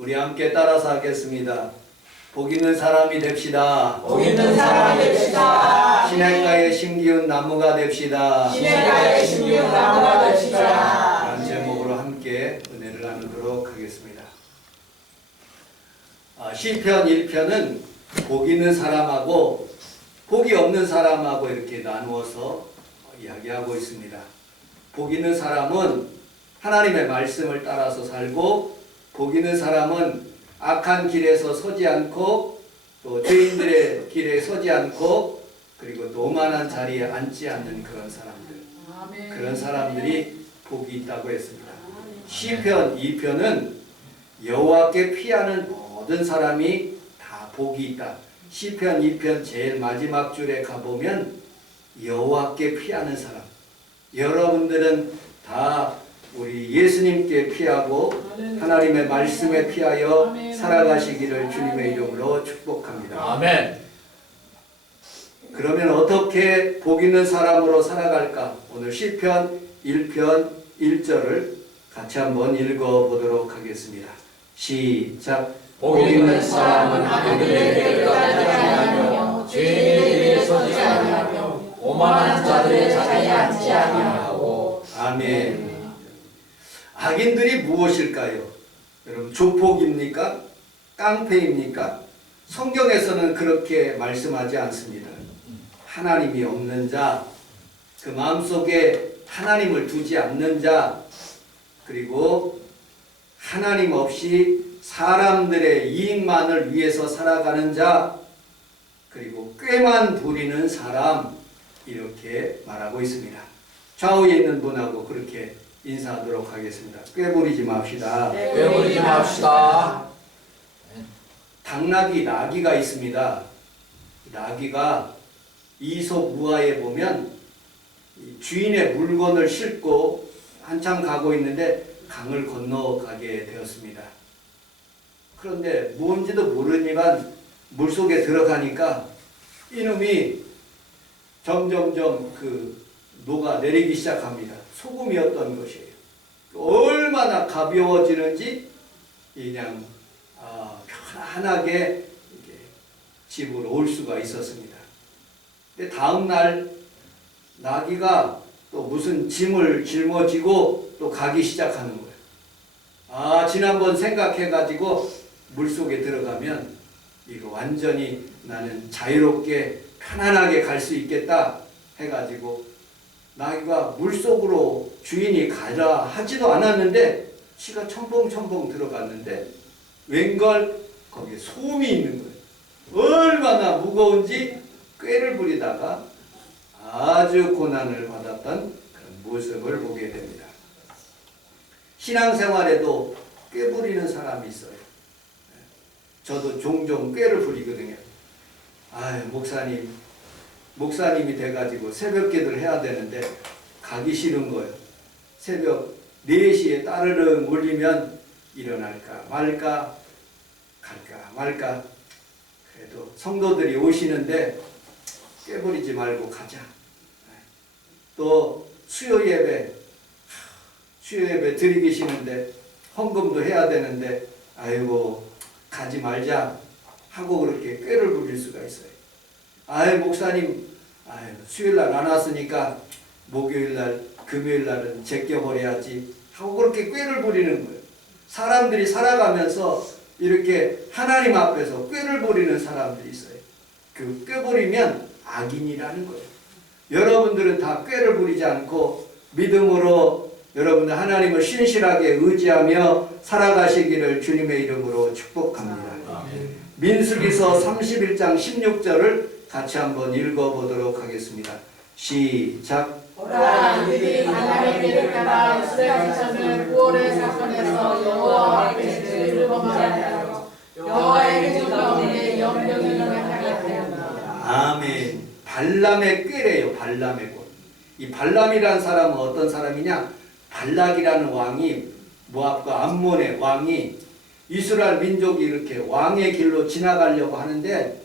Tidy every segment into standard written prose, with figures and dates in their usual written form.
우리 함께 따라서 하겠습니다. 복 있는 사람이 됩시다. 복 있는 사람이 됩시다. 시냇가에 심기운 나무가 됩시다. 시냇가에 심기운 나무가 됩시다. 라는 제목으로 함께 은혜를 나누도록 하겠습니다. 시편 1편은 복 있는 사람하고 복이 없는 사람하고 이렇게 나누어서 이야기하고 있습니다. 복 있는 사람은 하나님의 말씀을 따라서 살고, 복 있는 사람은 악한 길에서 서지 않고 또 죄인들의 길에 서지 않고, 그리고 또 오만한 자리에 앉지 않는 그런 사람들, 그런 사람들이 복이 있다고 했습니다. 시편 2편은 여호와께 피하는 모든 사람이 다 복이 있다. 시편 2편 제일 마지막 줄에 가보면 여호와께 피하는 사람, 여러분들은 다 우리 예수님께 피하고 하나님의 말씀에 피하여 살아가시기를 주님의 이름으로 축복합니다. 아멘. 그러면 어떻게 복 있는 사람으로 살아갈까? 오늘 시편 1편 1절을 같이 한번 읽어보도록 하겠습니다. 시작. 복 있는 사람은 하늘의 길을 따르지 아니하며 죄인의 길에 서지 아니하며 오만한 자들의 자리에 앉지 아니하고. 아멘. 악인들이 무엇일까요? 여러분, 조폭입니까? 깡패입니까? 성경에서는 그렇게 말씀하지 않습니다. 하나님이 없는 자, 그 마음속에 하나님을 두지 않는 자, 그리고 하나님 없이 사람들의 이익만을 위해서 살아가는 자, 그리고 꾀만 부리는 사람, 이렇게 말하고 있습니다. 좌우에 있는 분하고 그렇게 인사하도록 하겠습니다. 꾀부리지 맙시다. 꾀부리지 맙시다. 당나귀, 나귀가 있습니다. 나귀가 이솝우화에 보면 주인의 물건을 싣고 한참 가고 있는데 강을 건너가게 되었습니다. 그런데 뭔지도 모르니만 물속에 들어가니까 이놈이 점점점 녹아내리기 시작합니다. 소금이었던 것이에요. 얼마나 가벼워지는지 그냥 편안하게 집으로 올 수가 있었습니다. 근데 다음 날 나귀가 또 무슨 짐을 짊어지고 또 가기 시작하는 거예요. 지난번 생각해가지고 물속에 들어가면 이거 완전히 나는 자유롭게 편안하게 갈 수 있겠다 해가지고 나귀가 물속으로 주인이 가라 하지도 않았는데 치가 첨벙첨벙 들어갔는데 웬걸 거기에 솜이 있는 거예요. 얼마나 무거운지 꾀를 부리다가 아주 고난을 받았던 그런 모습을 보게 됩니다. 신앙생활에도 꾀 부리는 사람이 있어요. 저도 종종 꾀를 부리거든요. 목사님이 돼가지고 새벽 기도를 해야 되는데 가기 싫은 거예요. 새벽 4시에 따르릉 울리면 일어날까 말까, 갈까 말까. 그래도 성도들이 오시는데 꾀부리지 말고 가자. 또 수요 예배 드리기 싫은데 헌금도 해야 되는데 아이고 가지 말자 하고 그렇게 꾀를 부릴 수가 있어요. 목사님 수요일날 안 왔으니까 목요일날 금요일날은 제껴버려야지 하고 그렇게 꾀를 부리는 거예요. 사람들이 살아가면서 이렇게 하나님 앞에서 꾀를 부리는 사람들이 있어요. 그 꾀 부리면 악인이라는 거예요. 여러분들은 다 꾀를 부리지 않고 믿음으로 여러분들 하나님을 신실하게 의지하며 살아가시기를 주님의 이름으로 축복합니다. 민수기서 31장 16절을 같이 한번 읽어보도록 하겠습니다. 시작. 보라, 너희들이 하나님의 길을 따라 이스라엘 자손을 구원의 사건에서 여호와 앞에 죄를 범하게 하여 여호와의 기준 가운데 염려를 하게 하였다. 아멘. 발람의 꾀래요. 발람의 꾀. 이 발람이라는 사람은 어떤 사람이냐? 발락이라는 왕이, 모압과 암몬의 왕이 이스라엘 민족이 이렇게 왕의 길로 지나가려고 하는데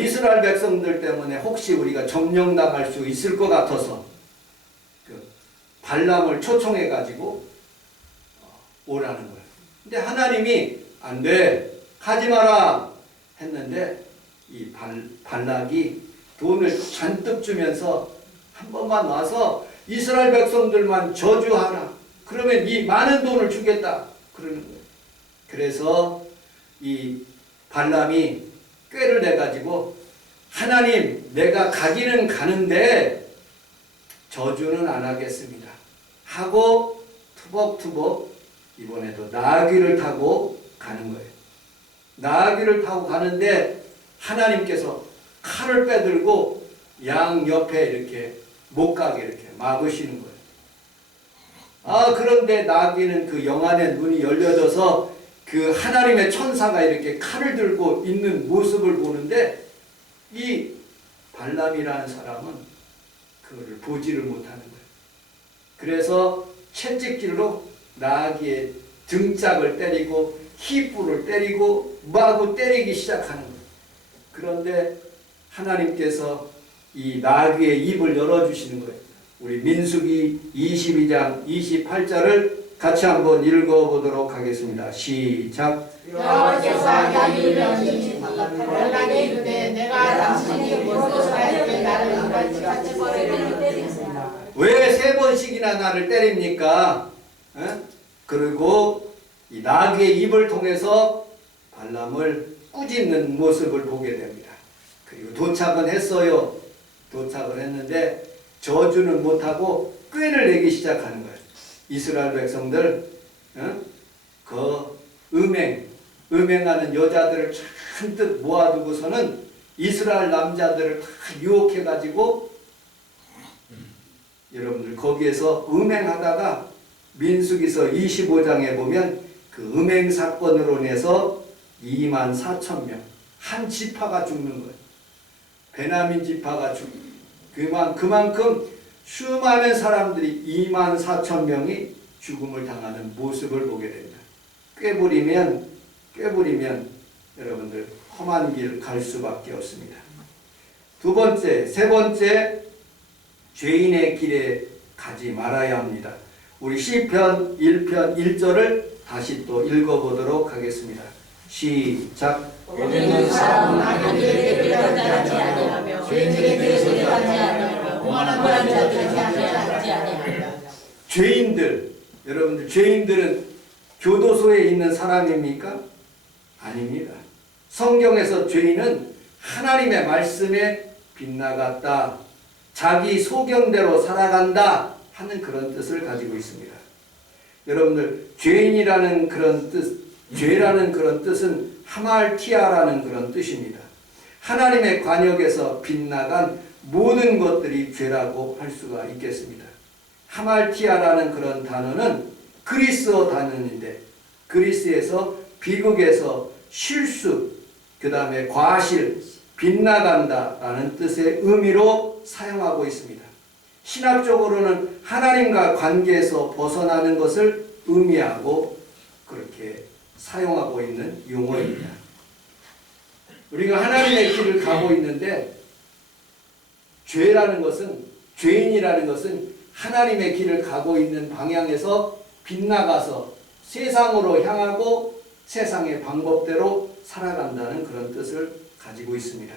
이스라엘 백성들 때문에 혹시 우리가 점령당할 수 있을 것 같아서 발람을 초청해 가지고 오라는 거예요. 근데 하나님이 안 돼, 가지 마라 했는데 이 발락이 돈을 잔뜩 주면서 한 번만 와서 이스라엘 백성들만 저주하라. 그러면 이 많은 돈을 주겠다. 그러는 거예요. 그래서 이 발람이 꾀를 내가지고 하나님, 내가 가기는 가는데 저주는 안 하겠습니다 하고 투벅투벅 이번에도 나귀를 타고 가는 거예요. 나귀를 타고 가는데 하나님께서 칼을 빼들고 양 옆에 이렇게 못 가게 이렇게 막으시는 거예요. 그런데 나귀는 그 영안의 눈이 열려져서 그 하나님의 천사가 이렇게 칼을 들고 있는 모습을 보는데 이 발람이라는 사람은 그거를 보지를 못하는 거예요. 그래서 채찍질로 나귀의 등짝을 때리고 휘뿔을 때리고 마구 때리기 시작하는 거예요. 그런데 하나님께서 이 나귀의 입을 열어주시는 거예요. 우리 민수기 22장 28절을 같이 한번 읽어보도록 하겠습니다. 시작. 여호와께서 나귀를 명하시니 발락에 이르되 내가 당신이 무엇을 할 때 나를 이같이 때리겠습니다. 왜 세 번씩이나 나를 때립니까? 그리고 이 나귀의 입을 통해서 발람을 꾸짖는 모습을 보게 됩니다. 그리고 도착은 했어요. 도착을 했는데 저주는 못하고 꾀를 내기 시작하는 거예요. 이스라엘 백성들 그 음행하는 여자들을 잔뜩 모아두고서는 이스라엘 남자들을 다 유혹해가지고 여러분들 거기에서 음행하다가 민수기서 25장에 보면 그 음행 사건으로 인해서 24,000명 한 지파가 죽는 거예요. 베냐민 지파가 그만큼 수많은 사람들이 24,000명이 죽음을 당하는 모습을 보게 됩니다. 꾀부리면 여러분들 험한 길 갈 수밖에 없습니다. 세 번째 죄인의 길에 가지 말아야 합니다. 우리 시편 1편 1절을 다시 또 읽어보도록 하겠습니다. 시작. 여기 있는 사람은 악인들의 길에 가지 아니하며 죄인들의 길에 서지 아니하며 오만한 자들의 길에 가지 아니하며. 죄인들, 여러분들 죄인들은 교도소에 있는 사람입니까? 아닙니다. 성경에서 죄인은 하나님의 말씀에 빗나갔다, 자기 소견대로 살아간다 하는 그런 뜻을 가지고 있습니다. 여러분들 죄인이라는 그런 뜻, 죄라는 그런 뜻은 하말티아라는 그런 뜻입니다. 하나님의 관역에서 빗나간 모든 것들이 죄라고 할 수가 있겠습니다. 하말티아라는 그런 단어는 그리스어 단어인데 그리스에서 비극에서 실수, 그 다음에 과실, 빗나간다라는 뜻의 의미로 사용하고 있습니다. 신학적으로는 하나님과 관계에서 벗어나는 것을 의미하고 그렇게 사용하고 있는 용어입니다. 우리가 하나님의 길을 가고 있는데 죄인이라는 것은 하나님의 길을 가고 있는 방향에서 빗나가서 세상으로 향하고 세상의 방법대로 살아간다는 그런 뜻을 가지고 있습니다.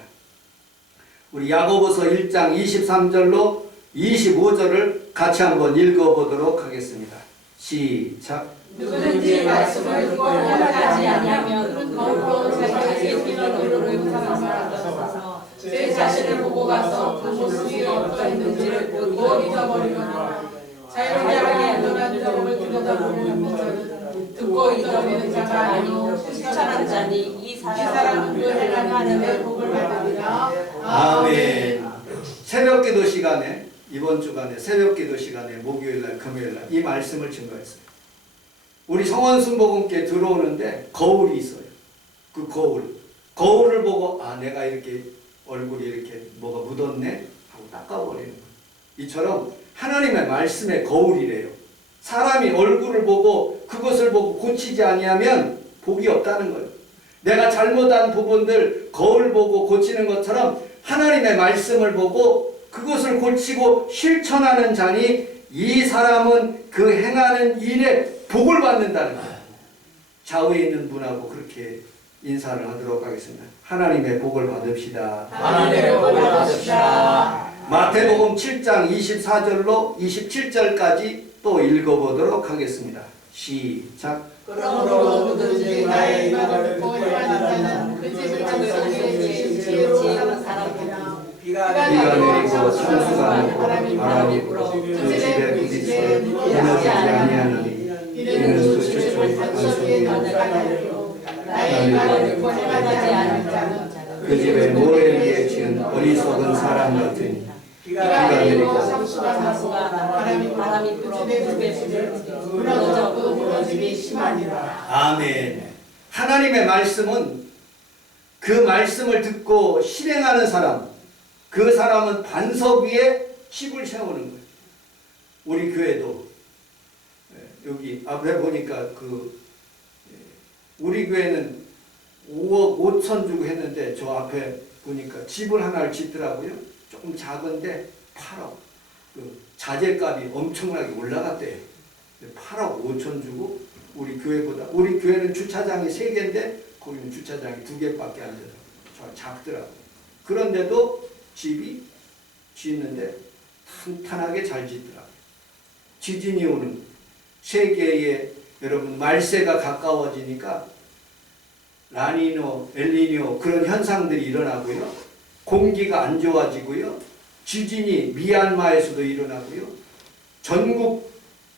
우리 야고보서 1장 23절로 25절을 같이 한번 읽어보도록 하겠습니다. 시작. 누구든지 말씀을 듣고 행하지 아니하면 거꾸로 자기의 기준으로 용서하는 말하셔서 제 자신을 보고 가서 그 모습이 어떠했는지를 보고 잊어버리거나 자유자랑에 안전한 들음을 들여다보고 있는 자는 듣고 잊어버리는 자가 아니요 실천한 자니 이 사람은 그 행하는 일에 복을 받으리라. 아멘. 새벽기도 시간에 이번 주간에 새벽기도 시간에 목요일날 금요일날 이 말씀을 증거했어요. 우리 성원순복음께 들어오는데 거울이 있어요. 그 거울을 보고 내가 이렇게 얼굴이 이렇게 뭐가 묻었네 하고 닦아버리는 거예요. 이처럼 하나님의 말씀의 거울이래요. 사람이 얼굴을 보고 그것을 보고 고치지 아니하면 복이 없다는 거예요. 내가 잘못한 부분들 거울 보고 고치는 것처럼 하나님의 말씀을 보고 그것을 고치고 실천하는 자니 이 사람은 그 행하는 일에 복을 받는다는 거예요. 좌우에 있는 분하고 그렇게 인사를 하도록 하겠습니다. 하나님의 복을 받읍시다. 하나님의 복을 받읍시다. 마태복음 7장 24절로 27절까지 또 읽어보도록 하겠습니다. 시작. 그러므로 누구든지 나의 이름을 듣고 행하는 자는 그 집을 장성에 지혜로 사는 사람이라. 비가 내리고 천수가 바람이 불어 그 집에 부딪혀 무너지지 아니하느니 이는 그 주를 반석에 가느니로. 나의 말을 듣고 행하지 않는 자는 그 집에 모래 위에 지은 어리석은 사람 같으니 비가 내리고 상수가 나고 바람이 불어 그 집에 무너져 그 무너짐이 심하니라. 아멘. 하나님의 말씀은 그 말씀을 듣고 실행하는 사람, 그 사람은 반석 위에 집을 세우는 거예요. 우리 교회도 여기 앞에 보니까 우리 교회는 5억 5천 주고 했는데 저 앞에 보니까 집을 하나를 짓더라고요. 조금 작은데 8억. 자재값이 엄청나게 올라갔대요. 8억 5천 주고 우리 교회는 주차장이 3개인데 거기는 주차장이 2개밖에 안 돼서 작더라고요. 그런데도 집이 짓는데 탄탄하게 잘 짓더라고요. 지진이 오는 세계에 여러분 말세가 가까워지니까 라니노, 엘니뇨 그런 현상들이 일어나고요. 공기가 안 좋아지고요. 지진이 미얀마에서도 일어나고요. 전국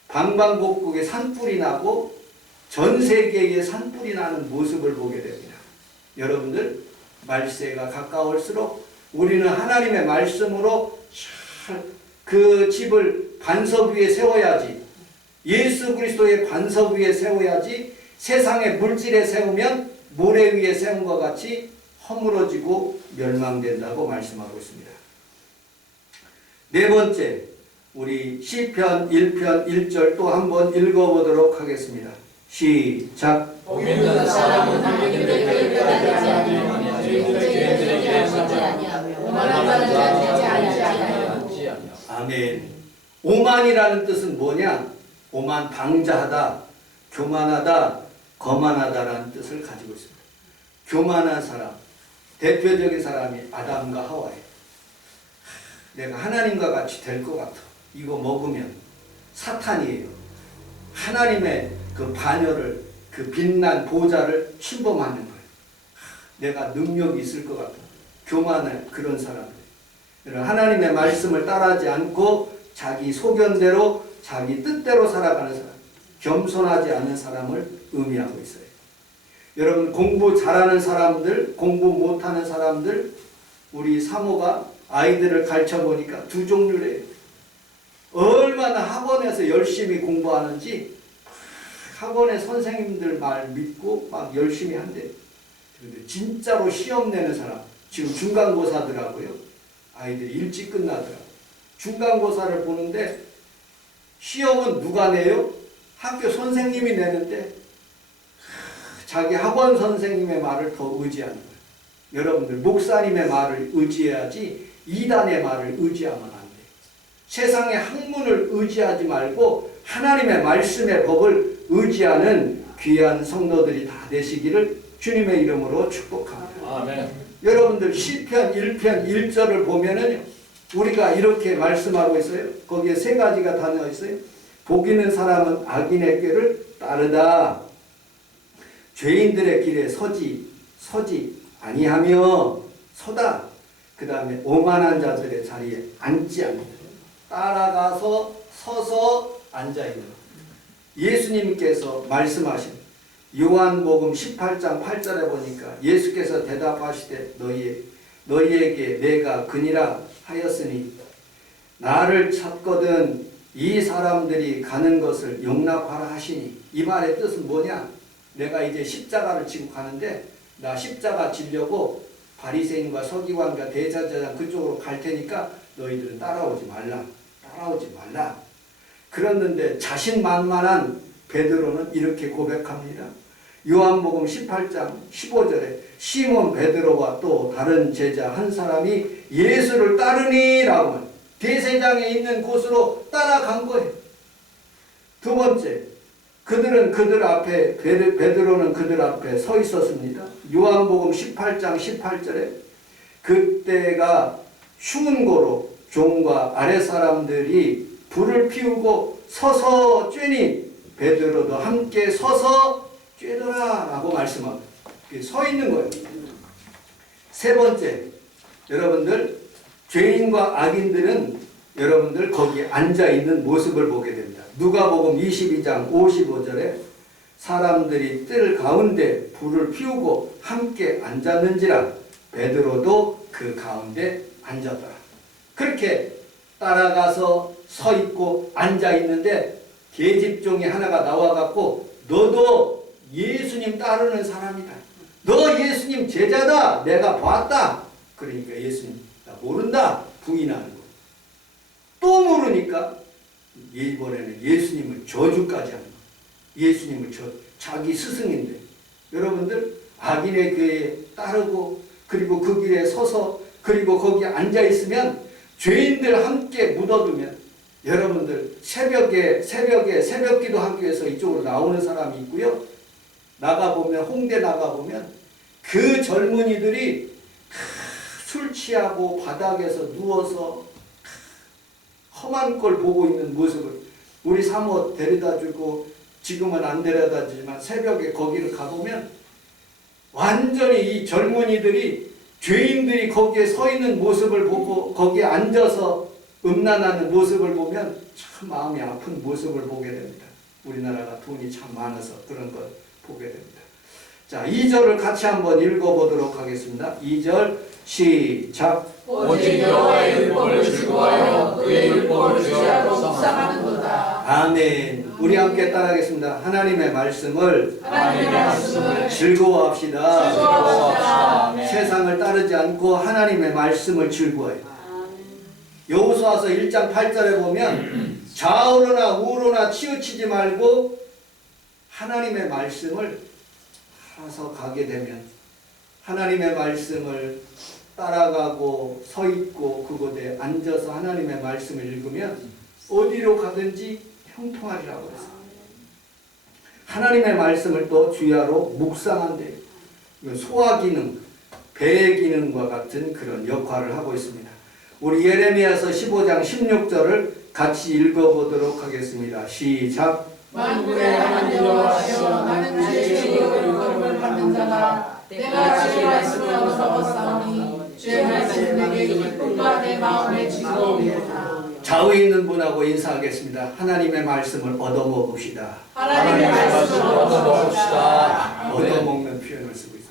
방방곡곡에 산불이 나고 전 세계에 산불이 나는 모습을 보게 됩니다. 여러분들 말세가 가까울수록 우리는 하나님의 말씀으로 그 집을 반석 위에 세워야지. 예수 그리스도의 반석 위에 세워야지. 세상의 물질에 세우면 모래 위에 세운 것 같이 허물어지고 멸망된다고 말씀하고 있습니다. 네 번째, 우리 시편 1편 1절 또 한번 읽어보도록 하겠습니다. 시작. 복 있는 사람은 하나님의 뜻을 따르지 아니하며 죄인들의 길에 서지 아니하며 오만한 자를 되지 아니하며. 아멘. 오만이라는 뜻은 뭐냐? 오만, 방자하다, 교만하다, 거만하다라는 뜻을 가지고 있습니다. 교만한 사람, 대표적인 사람이 아담과 하와예요. 내가 하나님과 같이 될 것 같아. 이거 먹으면 사탄이에요. 하나님의 그 반열을, 그 빛난 보좌를 침범하는 거예요. 내가 능력이 있을 것 같아. 교만한 그런 사람들. 하나님의 말씀을 따르지 않고 자기 소견대로 자기 뜻대로 살아가는 사람, 겸손하지 않은 사람을 의미하고 있어요. 여러분 공부 잘하는 사람들, 공부 못하는 사람들, 우리 사모가 아이들을 가르쳐 보니까 두 종류래요. 얼마나 학원에서 열심히 공부하는지 학원의 선생님들 말 믿고 막 열심히 한대. 그런데 진짜로 시험 내는 사람, 지금 중간고사더라고요. 아이들이 일찍 끝나더라고요. 중간고사를 보는데 시험은 누가 내요? 학교 선생님이 내는데 자기 학원 선생님의 말을 더 의지하는 거예요. 여러분들 목사님의 말을 의지해야지 이단의 말을 의지하면 안 돼요. 세상의 학문을 의지하지 말고 하나님의 말씀의 법을 의지하는 귀한 성도들이 다 되시기를 주님의 이름으로 축복합니다. 아멘. 여러분들 시편 1편 1절을 보면은 우리가 이렇게 말씀하고 있어요. 거기에 3가지가 다녀 있어요. 복 있는 사람은 악인의 꾀를 따르다. 죄인들의 길에 서지 아니하며 서다. 그 다음에 오만한 자들의 자리에 앉지 않는다. 따라가서 서서 앉아있는. 예수님께서 말씀하신 요한복음 18장 8절에 보니까 예수께서 대답하시되 너희에게 내가 그니라 하였으니 나를 찾거든 이 사람들이 가는 것을 용납하라 하시니. 이 말의 뜻은 뭐냐? 내가 이제 십자가를 지고 가는데 나 십자가 지려고 바리새인과 서기관과 대제사장 그쪽으로 갈 테니까 너희들은 따라오지 말라. 그랬는데 자신만만한 베드로는 이렇게 고백합니다. 요한복음 18장 15절에 시몬 베드로와 또 다른 제자 한 사람이 예수를 따르니라고 대제사장에 있는 곳으로 따라간 거예요. 두 번째, 그들은 그들 앞에 베드로는 그들 앞에 서 있었습니다. 요한복음 18장 18절에 그때가 추운 고로 종과 아랫사람들이 불을 피우고 서서 쬐니 베드로도 함께 서서 쬐더라 라고 말씀합니다. 서 있는 거예요. 세 번째, 여러분들 죄인과 악인들은 여러분들 거기에 앉아있는 모습을 보게 됩니다. 누가복음 22장 55절에 사람들이 뜰 가운데 불을 피우고 함께 앉았는지라 베드로도 그 가운데 앉았더라. 그렇게 따라가서 서 있고 앉아 있는데 계집종이 하나가 나와갖고 너도 예수님 따르는 사람이다. 너 예수님 제자다. 내가 봤다. 그러니까 예수님 나 모른다. 부인하는 거예요. 또 모르니까 이번에는 예수님을 저주까지 하는 거예요. 예수님을 자기 스승인데 여러분들 악인의 교회에 따르고 그리고 그 길에 서서 그리고 거기에 앉아 있으면 죄인들 함께 묻어두면 여러분들 새벽에 새벽기도 학교에서 이쪽으로 나오는 사람이 있고요. 나가보면 홍대 나가보면 그 젊은이들이 술 취하고 바닥에서 누워서 험한 걸 보고 있는 모습을 우리 사모 데려다주고 지금은 안 데려다주지만 새벽에 거기를 가보면 완전히 이 젊은이들이 죄인들이 거기에 서 있는 모습을 보고 거기에 앉아서 음란하는 모습을 보면 참 마음이 아픈 모습을 보게 됩니다. 우리나라가 돈이 참 많아서 그런 걸 보게 됩니다. 자, 2절을 같이 한번 읽어보도록 하겠습니다. 2절 시작. 오직 여호와의 율법을 즐거워하여 그의 율법을 주야로 묵상하는도다. 아멘. 우리 함께 따라하겠습니다. 하나님의 말씀을 즐거워합시다. 즐거워합시다. 세상을 따르지 않고 하나님의 말씀을 즐거워해요. 여호수아서 1장 8절에 보면 좌우로나 우로나 치우치지 말고 하나님의 말씀을 따라서 가게 되면 하나님의 말씀을 따라가고 서 있고 그곳에 앉아서 하나님의 말씀을 읽으면 어디로 가든지 형통하리라고 했어요. 하나님의 말씀을 또 주야로 묵상한대요. 소화 기능, 배 기능과 같은 그런 역할을 하고 있습니다. 우리 예레미야서 15장 16절을 같이 읽어보도록 하겠습니다. 시작. 만군의 하나님 여호와시여 나는 주의 율법을 받는 자라. 내가 주의 말씀을 얻어먹었사오니 주의 말씀은 내게 기쁨과 내 마음의 즐거움이로다. 좌우에 있는 분하고 인사하겠습니다. 하나님의 말씀을 얻어먹읍시다. 하나님의 말씀을 얻어먹읍시다. 얻어먹는 표현을 쓰고 있습니다.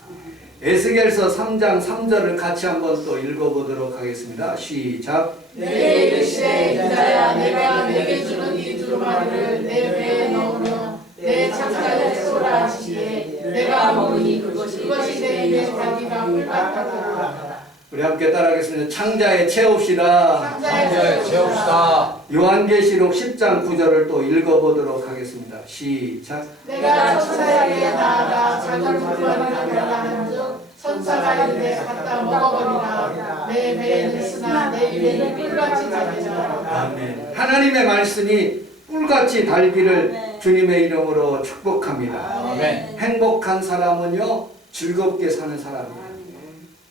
에스겔서 3장 3절을 같이 한번 또 읽어보도록 하겠습니다. 시작. 내게 이르시되 인자야 내가 내게 주는 이 두루마리를 내 배에 넣으며 내 창자에 쏘라 하시기에 내가 먹으니 그것이 내 입에 자기가 꿀같다더라. 우리 함께 따라하겠습니다. 창자에 채웁시다. 창자에 채웁시다. 요한계시록 10장 9절을 또 읽어보도록 하겠습니다. 시작. 내가 천사에게 나아가 작은 두루마리를 달라는즉 천사가 이르되 갖다 먹어버리라. 내 배에는 있으나 내 입에는 꿀같이 달리라. 아멘. 하나님의 말씀이 꿀같이 달기를 주님의 이름으로 축복합니다. 아멘. 행복한 사람은요 즐겁게 사는 사람이에요.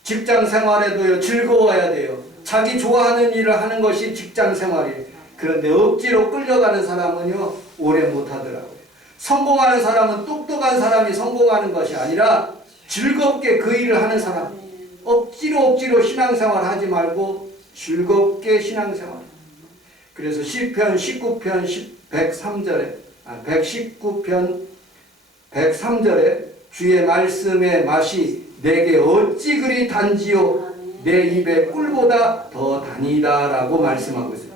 직장 생활에도요 즐거워야 돼요. 자기 좋아하는 일을 하는 것이 직장 생활이에요. 그런데 억지로 끌려가는 사람은요 오래 못하더라고요. 성공하는 사람은 똑똑한 사람이 성공하는 것이 아니라 즐겁게 그 일을 하는 사람. 억지로 신앙생활 하지 말고 즐겁게 신앙생활. 그래서 시편 19편 119편 103절에 주의 말씀의 맛이 내게 어찌 그리 단지요 내 입에 꿀보다 더 다니다 라고 말씀하고 있어요.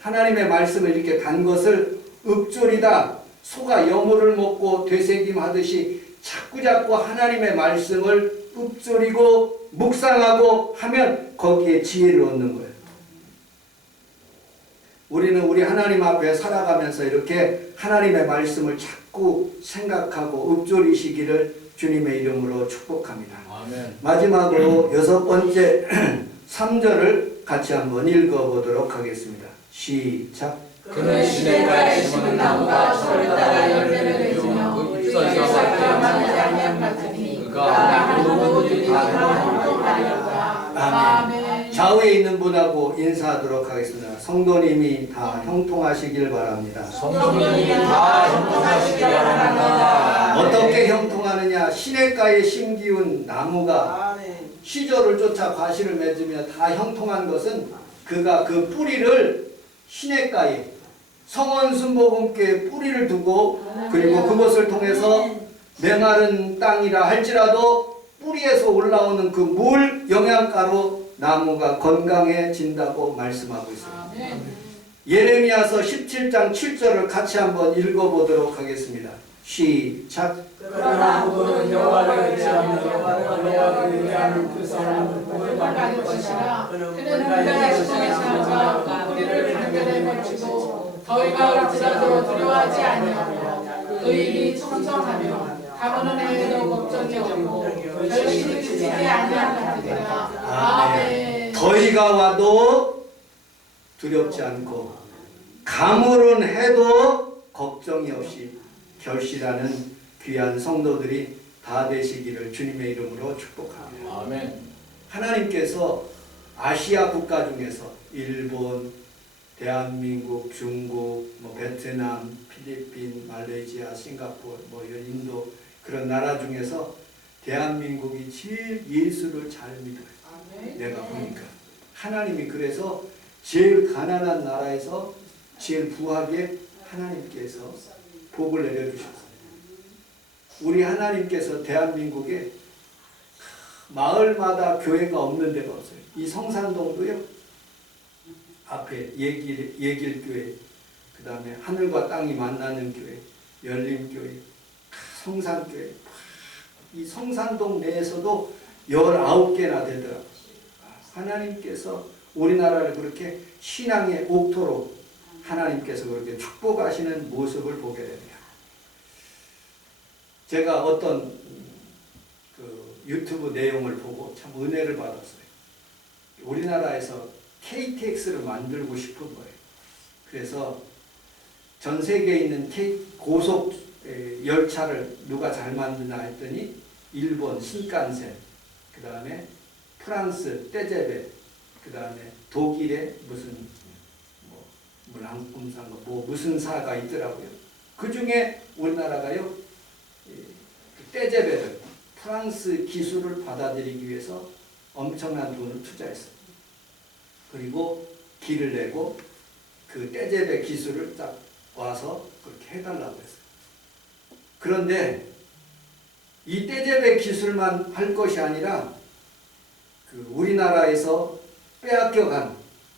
하나님의 말씀을 이렇게 단 것을 읊조리다. 소가 여물을 먹고 되새김하듯이 자꾸자꾸 하나님의 말씀을 읊조리고 묵상하고 하면 거기에 지혜를 얻는 거예요. 우리는 우리 하나님 앞에 살아가면서 이렇게 하나님의 말씀을 자꾸 생각하고 읊조리시기를 주님의 이름으로 축복합니다. 아멘. 마지막으로 6번째 3절을 같이 한번 읽어보도록 하겠습니다. 시작. 그는 시내가에 심은 나무가 철을 따라 열매를 맺으며 그 잎사귀가 마르지 아니한 같으니 그가 모든 것들이 다 형통하리로다. 아멘. 좌우에 있는 분하고 인사하도록 하겠습니다. 성도님이 다 형통하시길 바랍니다. 성도님이 다 형통하시기 바랍니다. 어떻게 형통하느냐? 시냇가에 심기운 나무가 시절을 쫓아 과실을 맺으며 다 형통한 것은 그가 그 뿌리를 시냇가에 성원순복음교에 뿌리를 두고 그리고 그것을 통해서 메마른 땅이라 할지라도 뿌리에서 올라오는 그 물 영양가로 나무가 건강해진다고 말씀하고 있습니다. 아멘. 예레미야서 17장 7절을 같이 한번 읽어보도록 하겠습니다. 시작. 그러나 그는 여호와를 의지하며 여호와를 의뢰하는 그 사람은 복을 받을 것이라. 그는 그가 시장에 사람과 뿌리를 단결해 맺히고 더위가 올지라도 두려워하지 아니하며 그 입이 청청하며 가무는 해에도 걱정이 없고 결실이 지지 아니한 같으리라. 아멘. 더위가 와도 두렵지 않고 가물은 해도 걱정이 없이 결실하는 귀한 성도들이 다 되시기를 주님의 이름으로 축복합니다. 아멘. 하나님께서 아시아 국가 중에서 일본, 대한민국, 중국, 베트남, 필리핀, 말레이시아, 싱가포르, 인도 그런 나라 중에서 대한민국이 제일 예수를 잘 믿어요. 내가 보니까 하나님이 그래서 제일 가난한 나라에서 제일 부하게 하나님께서 복을 내려주셨어요. 우리 하나님께서 대한민국에 마을마다 교회가 없는 데가 없어요. 이 성산동도요. 앞에 예길교회, 그 다음에 하늘과 땅이 만나는 교회, 열림교회, 성산교회. 이 성산동 내에서도 19개나 되더라고요. 하나님께서 우리나라를 그렇게 신앙의 옥토로 하나님께서 그렇게 축복하시는 모습을 보게 됩니다. 제가 어떤 그 유튜브 내용을 보고 참 은혜를 받았어요. 우리나라에서 KTX를 만들고 싶은 거예요. 그래서 전 세계에 있는 고속 열차를 누가 잘 만드나 했더니 일본 신칸센, 그 다음에 프랑스 떼제베, 그 다음에 독일의 무슨 물항공사인가 무슨 사가 있더라고요. 그 중에 우리나라가요 떼제베를 프랑스 기술을 받아들이기 위해서 엄청난 돈을 투자했어요. 그리고 길을 내고 그 떼제베 기술을 딱 와서 그렇게 해달라고 했어요. 그런데 이 떼제베 기술만 할 것이 아니라 그 우리나라에서 빼앗겨간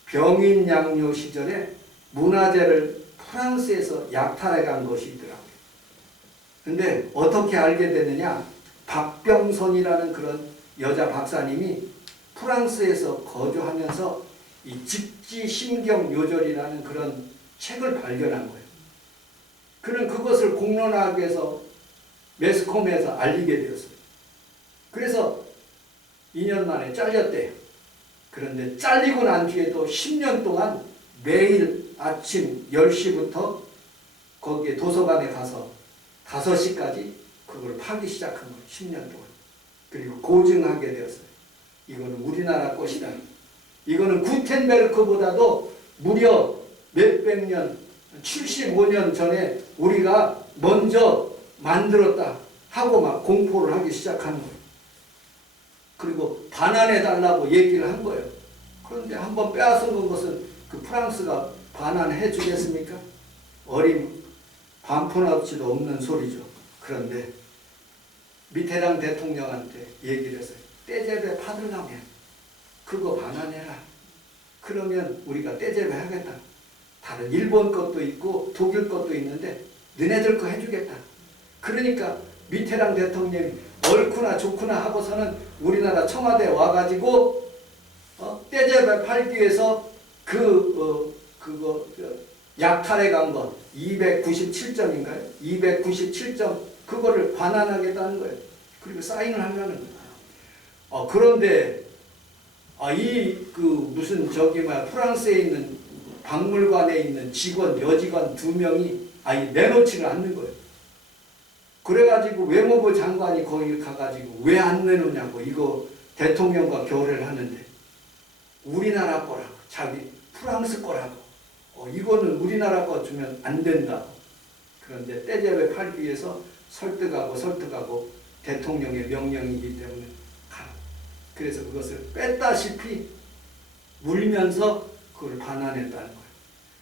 병인 양요 시절에 문화재를 프랑스에서 약탈해 간 것이 있더라고요. 근데 어떻게 알게 되느냐? 박병선이라는 그런 여자 박사님이 프랑스에서 거주하면서 이 직지심경요절이라는 그런 책을 발견한 거예요. 그는 그것을 공론화하기 위해서 매스컴에서 알리게 되었어요. 그래서 2년 만에 잘렸대요. 그런데 잘리고 난 뒤에도 10년 동안 매일 아침 10시부터 거기에 도서관에 가서 5시까지 그걸 파기 시작한 거예요. 10년 동안. 그리고 고증하게 되었어요. 이거는 우리나라 것이다. 이거는 구텐베르크보다도 무려 몇백 년, 75년 전에 우리가 먼저 만들었다 하고 막 공포를 하기 시작하는 거예요. 그리고 반환해달라고 얘기를 한 거예요. 그런데 한번 빼앗은 것은 그 프랑스가 반환해 주겠습니까? 어림 반푼업치도 없는 소리죠. 그런데 미테랑 대통령한테 얘기를 했어요. 떼제베 받으려면 그거 반환해라. 그러면 우리가 떼제베 하겠다. 다른 일본 것도 있고 독일 것도 있는데 너네들 거 해주겠다. 그러니까 미테랑 대통령이 옳구나 좋구나 하고서는 우리나라 청와대에 와가지고 떼제베 팔기 위해서 그거 약탈해 간 거 297점인가요? 297점 그거를 반환하겠다는 거예요. 그리고 사인을 하려는 거예요. 그런데 무슨 프랑스에 있는 박물관에 있는 직원, 여직원 2명이 아예 내놓지를 않는 거예요. 그래가지고 외무부 장관이 거기 가가지고 왜 안 내놓냐고, 이거 대통령과 교례를 하는데 우리나라 거라고, 자기 프랑스 거라고, 이거는 우리나라 거 주면 안 된다고. 그런데 떼제베 팔기 위해서 설득하고 대통령의 명령이기 때문에 가. 그래서 그것을 뺐다시피 물면서 그걸 반환했다는 거예요.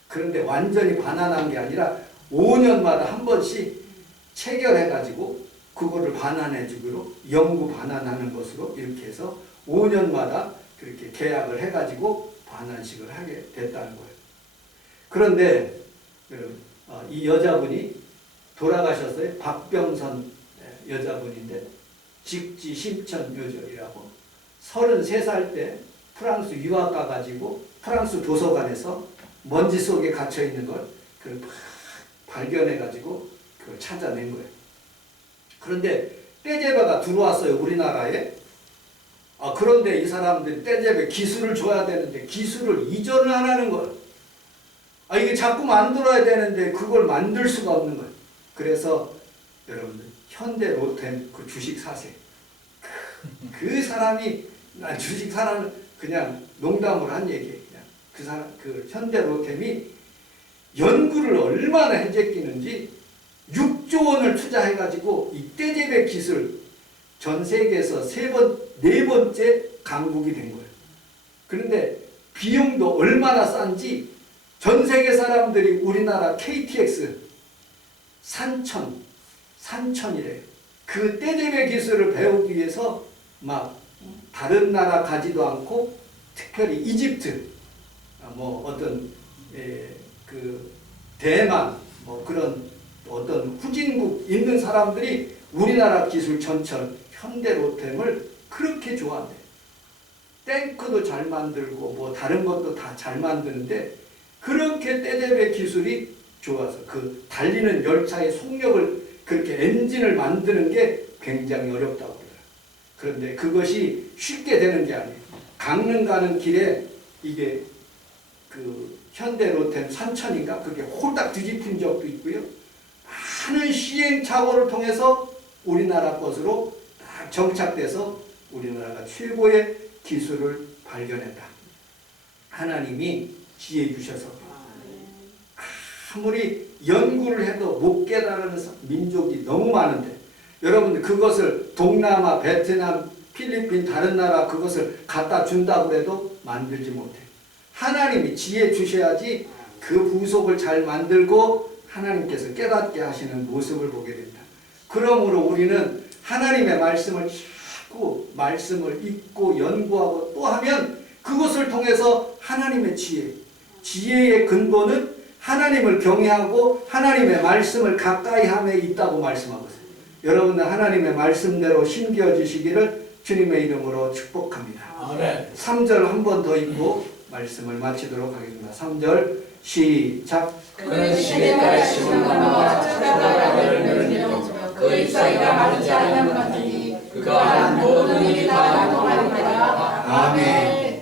그런데 완전히 반환한 게 아니라 5년마다 한 번씩 체결해가지고 그거를 반환해주기로, 영구 반환하는 것으로 이렇게 해서 5년마다 그렇게 계약을 해가지고 반환식을 하게 됐다는 거예요. 그런데 이 여자분이 돌아가셨어요. 박병선 여자분인데 직지 심천 묘절이라고 33살 때 프랑스 유학 가가지고 프랑스 도서관에서 먼지 속에 갇혀 있는 걸 발견해가지고 그걸 찾아낸 거예요. 그런데 떼제베가 들어왔어요, 우리나라에. 그런데 이 사람들이 떼제베 기술을 줘야 되는데 기술을 이전을 안 하는 거예요. 이게 자꾸 만들어야 되는데 그걸 만들 수가 없는 거예요. 그래서 여러분들 현대 로템 그 주식 사세, 그 사람이, 난 주식 사람은 그냥 농담으로 한 얘기예요. 그냥 그 사람, 그 현대 로템이 연구를 얼마나 해제끼는지 6조 원을 투자해가지고 이 떼제베 기술 전 세계에서 4번째 강국이 된 거예요. 그런데 비용도 얼마나 싼지 전 세계 사람들이 우리나라 KTX 산천이래요. 그 떼제베 기술을 배우기 위해서 막 다른 나라 가지도 않고 특별히 이집트, 그 대만, 그런 어떤 후진국 있는 사람들이 우리나라 기술 전철 현대 로템을 그렇게 좋아한대. 탱크도 잘 만들고 다른 것도 다 잘 만드는데 그렇게 떼제베 기술이 좋아서 그 달리는 열차의 속력을, 그렇게 엔진을 만드는 게 굉장히 어렵다고 그래요. 그런데 그것이 쉽게 되는 게 아니에요. 강릉 가는 길에 이게 그 현대 로템 산천인가 그게 홀딱 뒤집힌 적도 있고요. 많은 시행착오를 통해서 우리나라 것으로 딱 정착돼서 우리나라가 최고의 기술을 발견했다. 하나님이 지혜 주셔서. 아무리 연구를 해도 못 깨달은 민족이 너무 많은데, 여러분들 그것을 동남아, 베트남, 필리핀 다른 나라 그것을 갖다 준다고 해도 만들지 못해. 하나님이 지혜 주셔야지 그 부속을 잘 만들고 하나님께서 깨닫게 하시는 모습을 보게 된다. 그러므로 우리는 하나님의 말씀을 자꾸 말씀을 읽고 연구하고 또 하면 그것을 통해서 하나님의 지혜의 근본은 하나님을 경외하고 하나님의 말씀을 가까이 함에 있다고 말씀하고 있어요. 여러분들 하나님의 말씀대로 심겨지시기를 주님의 이름으로 축복합니다. 아멘. 3절 한 번 더 읽고 말씀을 마치도록 하겠습니다. 3절 시작. 그는 시냇가에 심은 나무와 숫가가 열매를 맺고 그 잎사귀가 마르지 않는 것이니 그가 하는 모든 일이 다 통하리라. 아멘.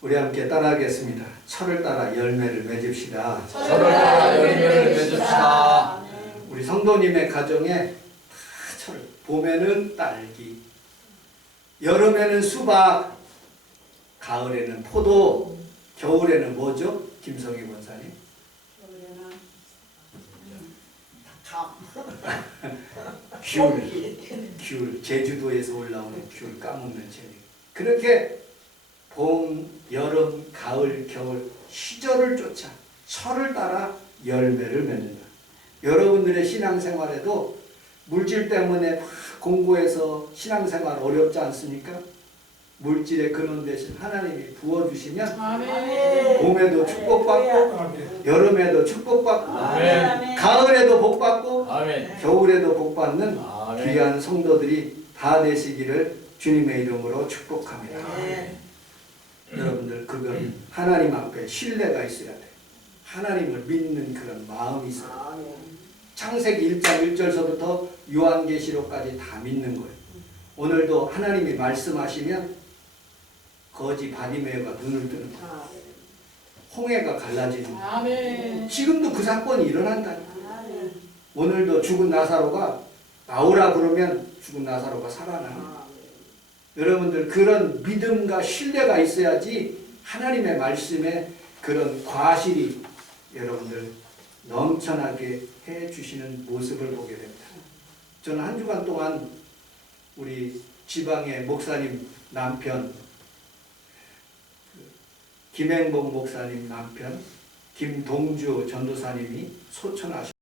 우리 함께 따라하겠습니다. 철을 따라 열매를 맺읍시다. 철을 따라 열매를 맺읍시다. 우리 성도님의 가정에 다 철, 봄에는 딸기, 여름에는 수박, 가을에는 포도, 겨울에는 뭐죠? 김성희 권사님? 귤, 제주도에서 올라오는 귤 까먹는 재미. 그렇게 봄, 여름, 가을, 겨울 시절을 쫓아 철을 따라 열매를 맺는다. 여러분들의 신앙생활에도 물질 때문에 공부해서 신앙생활 어렵지 않습니까? 물질의 근원 대신 하나님이 부어주시면 봄에도 축복받고 여름에도 축복받고 아멘. 가을에도 복받고 아멘. 겨울에도 복받는 아멘. 귀한 성도들이 다 되시기를 주님의 이름으로 축복합니다. 여러분들 그건 하나님 앞에 신뢰가 있어야 돼요. 하나님을 믿는 그런 마음이 있어요. 창세기 1장 1절서부터 요한계시록까지 다 믿는 거예요. 오늘도 하나님이 말씀하시면 거지 바디메어가 눈을 뜨는 거예요. 홍해가 갈라지는 거예요. 아멘. 지금도 그 사건이 일어난다니까. 오늘도 죽은 나사로가 나오라 그러면 죽은 나사로가 살아나요. 여러분들 그런 믿음과 신뢰가 있어야지 하나님의 말씀에 그런 과실이 여러분들 넘쳐나게 해 주시는 모습을 보게 됩니다. 저는 한 주간 동안 우리 지방의 목사님 남편, 김행복 목사님 남편, 김동주 전도사님이 소천하셨습니다.